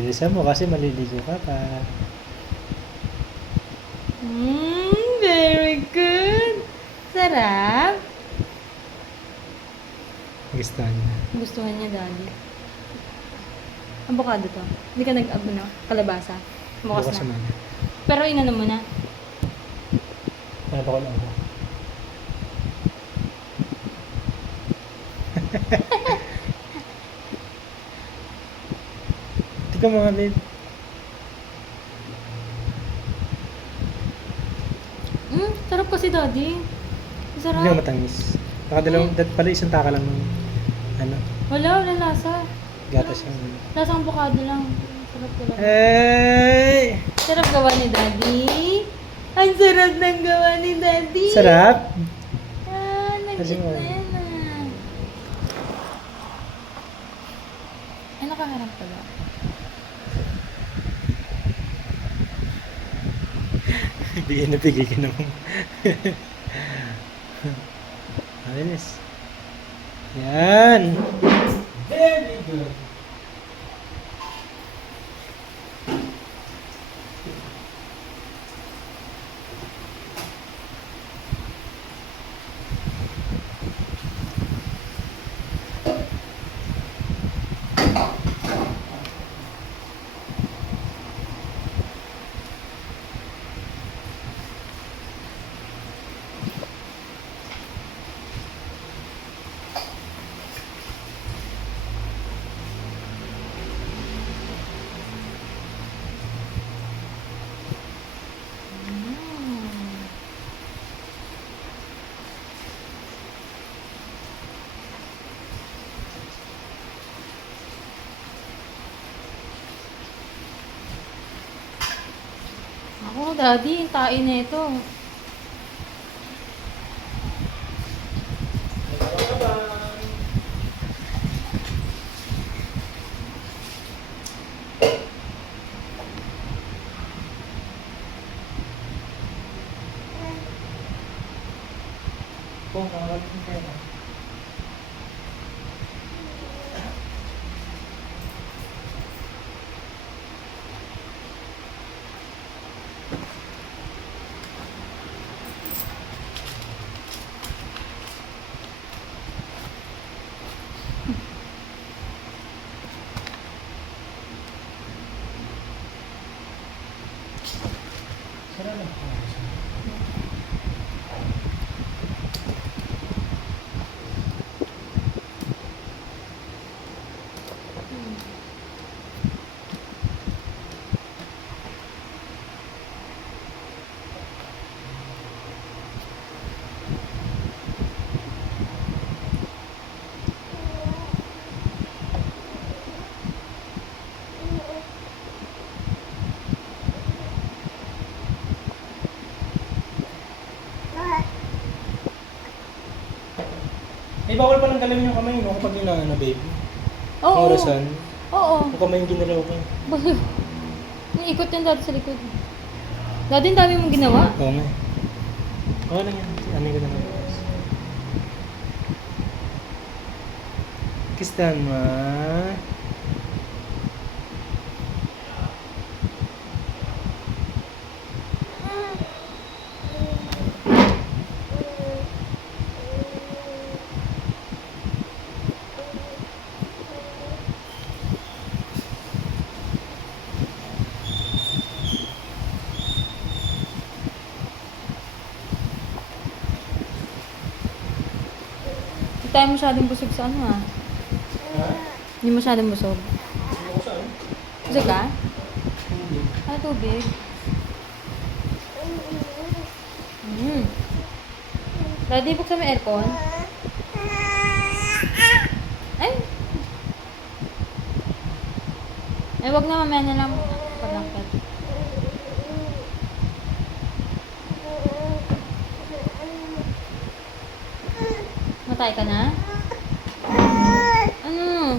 Bilisan mo kasi maliligo ka pa. Very good. Sarap. Gustuhan niya. Gustuhan niya, Daddy. Avocado to. Hindi ka nag-ano, kalabasa. Bukas Bukas na. naman. Pero inano mo na. Ano ko lang ako. Tika mga babe. Sarap kasi, Daddy. Sarap. Hindi ako matamis. Nakadalawang, pala isang taka lang ng ano, Wala lasa. gatas yung Lasang avocado lang. Sarap talaga. Hey! Sarap gawa ni Daddy. Ang sarap ng gawa ni Daddy. Sarap! Nag-eat Kasi na yan Ay, nakaharap pala. Bigay na bigay ka naman. Ayos. Yan! Very good! Ako, Daddy, yung tae na ito. Kung kakalasin kayo na. Sarap lang. Eh, bawal pa lang galawin yung kamay mo kapag yun na, babe. Oo. Orasan. Oo. Yung kamay yung ginalaw ko. Ikot yan, Daddy, sa likod. Daddy, ang dami mong ginawa. Oo nga. Oo lang yan. Amin ko naman. Kistan mo. Hindi tayo masyadong busog sa ano Ha? Hindi masyadong busog. Hindi ko saan? Busog ka? Hindi. Ano tubig? Daddy, buksan mo aircon. Ay! Ay, wag na, mamaya na lang. Palakpat. Matay ka na? Ano?